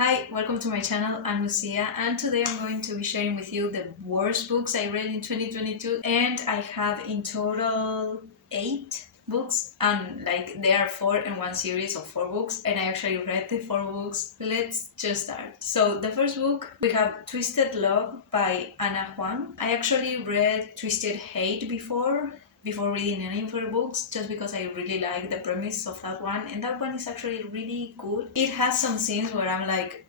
Hi, welcome to my channel. I'm Lucia, and today I'm going to be sharing with you the worst books I read in 2022, and I have in total 8 books, and like there are 4 in one series of 4 books, and I actually read the 4 books. Let's just start. So the first book we have Twisted Love by Ana Huang. I actually read Twisted Hate before reading any of her books, just because I really like the premise of that one, and that one is actually really good. It has some scenes where I'm like,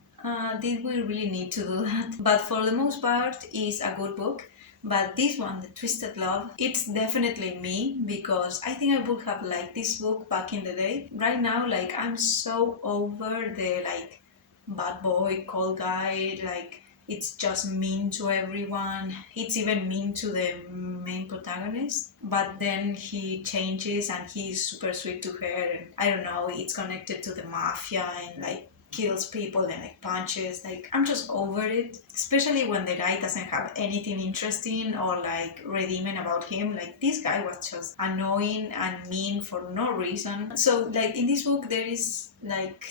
did we really need to do that? But for the most part, it's a good book. But this one, The Twisted Love, it's definitely me, because I think I would have liked this book back in the day. Right now, like, I'm so over the like bad boy, cold guy, like it's just mean to everyone. It's even mean to the main protagonist. But then he changes and he's super sweet to her. And I don't know, it's connected to the mafia and like kills people and like punches. Like, I'm just over it. Especially when the guy doesn't have anything interesting or like redeeming about him. Like, this guy was just annoying and mean for no reason. So like in this book there is like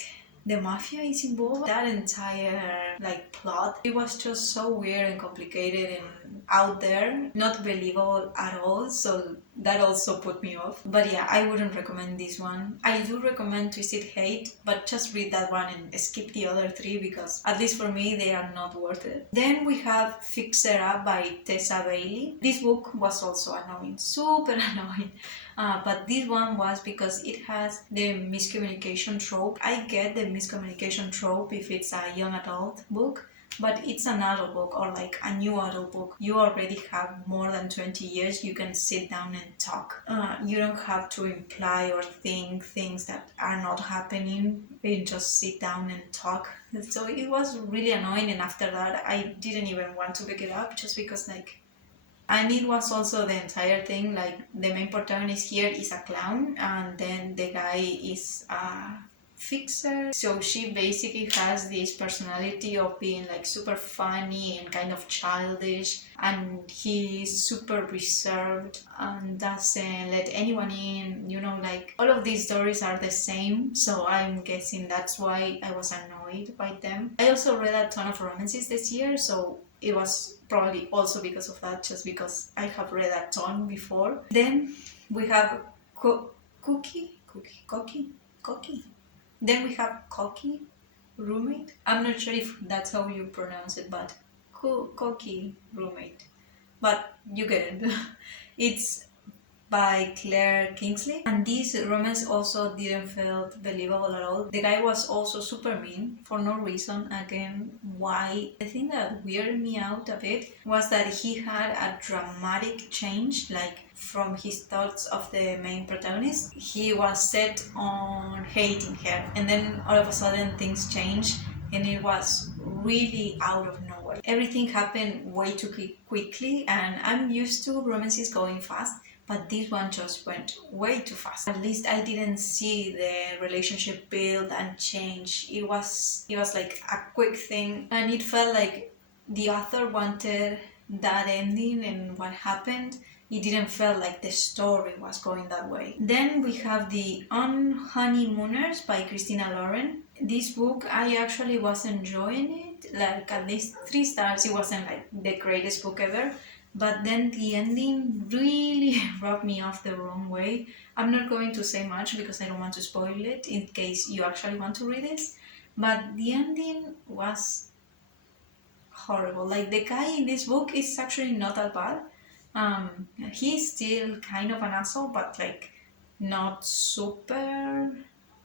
the mafia is involved. That entire like plot, it was just so weird and complicated and out there, not believable at all. So that also put me off. But yeah, I wouldn't recommend this one. I do recommend Twisted Hate, but just read that one and skip the other 3, because at least for me they are not worth it. Then we have Fixer Up by Tessa Bailey. This book was also annoying, super annoying. But this one was because it has the miscommunication trope. I get the miscommunication trope if it's a young adult book, but it's an adult book or like a new adult book. You already have more than 20 years. You can sit down and talk. You don't have to imply or think things that are not happening. You just sit down and talk. So it was really annoying, and after that I didn't even want to pick it up, just because like, and it was also the entire thing, like the main protagonist here is a clown and then the guy is a fixer. So she basically has this personality of being like super funny and kind of childish, and he's super reserved and doesn't let anyone in, like all of these stories are the same. So I'm guessing that's why I was annoyed by them. I also read a ton of romances this year, so it was probably also because of that, just because I have read a ton before. Then we have Cookie. Then we have Cocky Roommate. I'm not sure if that's how you pronounce it, but Cocky Roommate. But you get it. It's by Claire Kingsley. And this romance also didn't feel believable at all. The guy was also super mean for no reason. Again, why? The thing that weirded me out a bit was that he had a dramatic change, like from his thoughts of the main protagonist. He was set on hating her, and then all of a sudden things changed, and it was really out of nowhere. Everything happened way too quickly, and I'm used to romances going fast, but this one just went way too fast. At least I didn't see the relationship build and change. It was like a quick thing, and it felt like the author wanted that ending, and what happened, it didn't feel like the story was going that way. Then we have the Unhoneymooners by Christina Lauren. This book, I actually was enjoying it, like at least 3 stars. It wasn't like the greatest book ever, but then the ending really rubbed me off the wrong way. I'm not going to say much because I don't want to spoil it in case you actually want to read this, but the ending was horrible. Like, the guy in this book is actually not that bad. He's still kind of an asshole, but like not super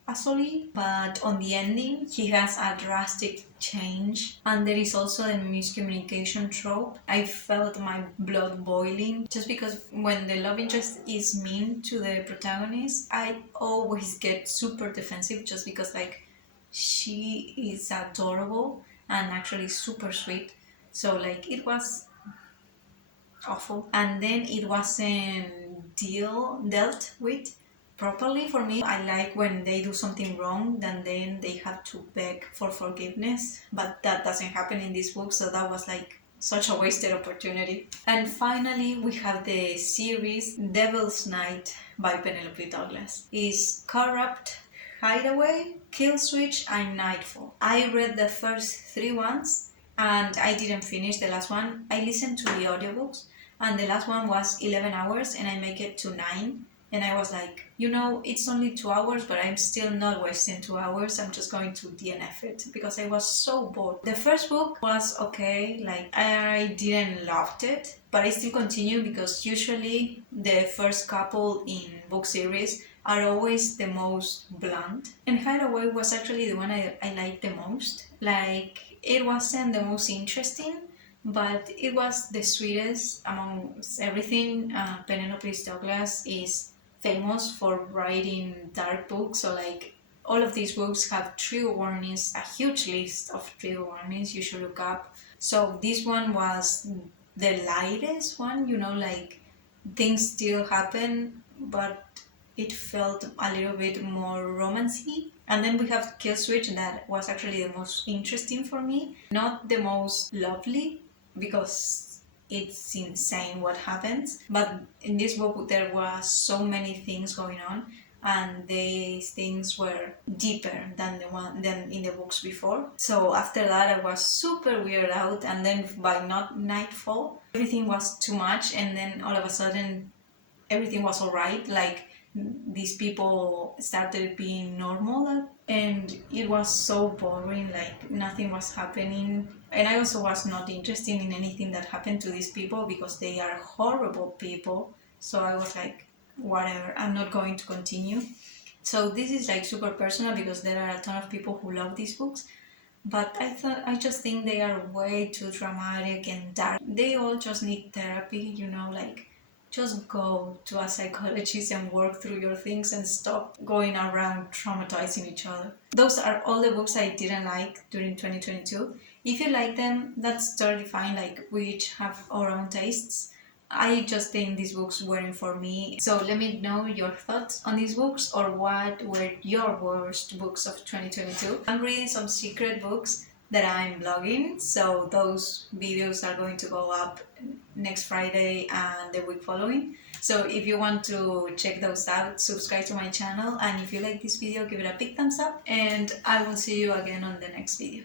asshole. But on the ending, he has a drastic change, and there is also a miscommunication trope. I felt my blood boiling, just because when the love interest is mean to the protagonist, I always get super defensive, just because like she is adorable and actually super sweet. So like, it was awful, and then it wasn't dealt with properly for me. I like when they do something wrong, then they have to beg for forgiveness, but that doesn't happen in this book, so that was like such a wasted opportunity. And finally, we have the series Devil's Night by Penelope Douglas. It's corrupt, Hideaway, Kill Switch, and Nightfall. I read the first three ones and I didn't finish the last one. I listened to the audiobooks and the last one was 11 hours and I make it to 9. And I was like, it's only 2 hours, but I'm still not wasting 2 hours. I'm just going to DNF it because I was so bored. The first book was okay, like I didn't love it, but I still continue because usually the first couple in book series are always the most blunt. And Hideaway was actually the one I liked the most. Like, it wasn't the most interesting, but it was the sweetest amongst everything. Penelope Douglas is famous for writing dark books, so like all of these books have trigger warnings, a huge list of trigger warnings you should look up. So this one was the lightest one, like things still happen, but it felt a little bit more romancy. And then we have Kill Switch, that was actually the most interesting for me. Not the most lovely, because it's insane what happens. But in this book there was so many things going on, and these things were deeper than than in the books before. So after that I was super weirded out, and then by not Nightfall everything was too much, and then all of a sudden everything was alright. Like, these people started being normal, and it was so boring, like nothing was happening. And I also was not interested in anything that happened to these people because they are horrible people. So I was like, whatever, I'm not going to continue. So this is like super personal because there are a ton of people who love these books, but I just think they are way too dramatic and dark. They all just need therapy, like just go to a psychologist and work through your things and stop going around traumatizing each other. Those are all the books I didn't like during 2022. If you like them, that's totally fine. Like, we each have our own tastes. I just think these books weren't for me. So let me know your thoughts on these books, or what were your worst books of 2022. I'm reading some secret books that I'm blogging, so those videos are going to go up next Friday and the week following. So if you want to check those out, subscribe to my channel, and if you like this video, give it a big thumbs up, and I will see you again on the next video.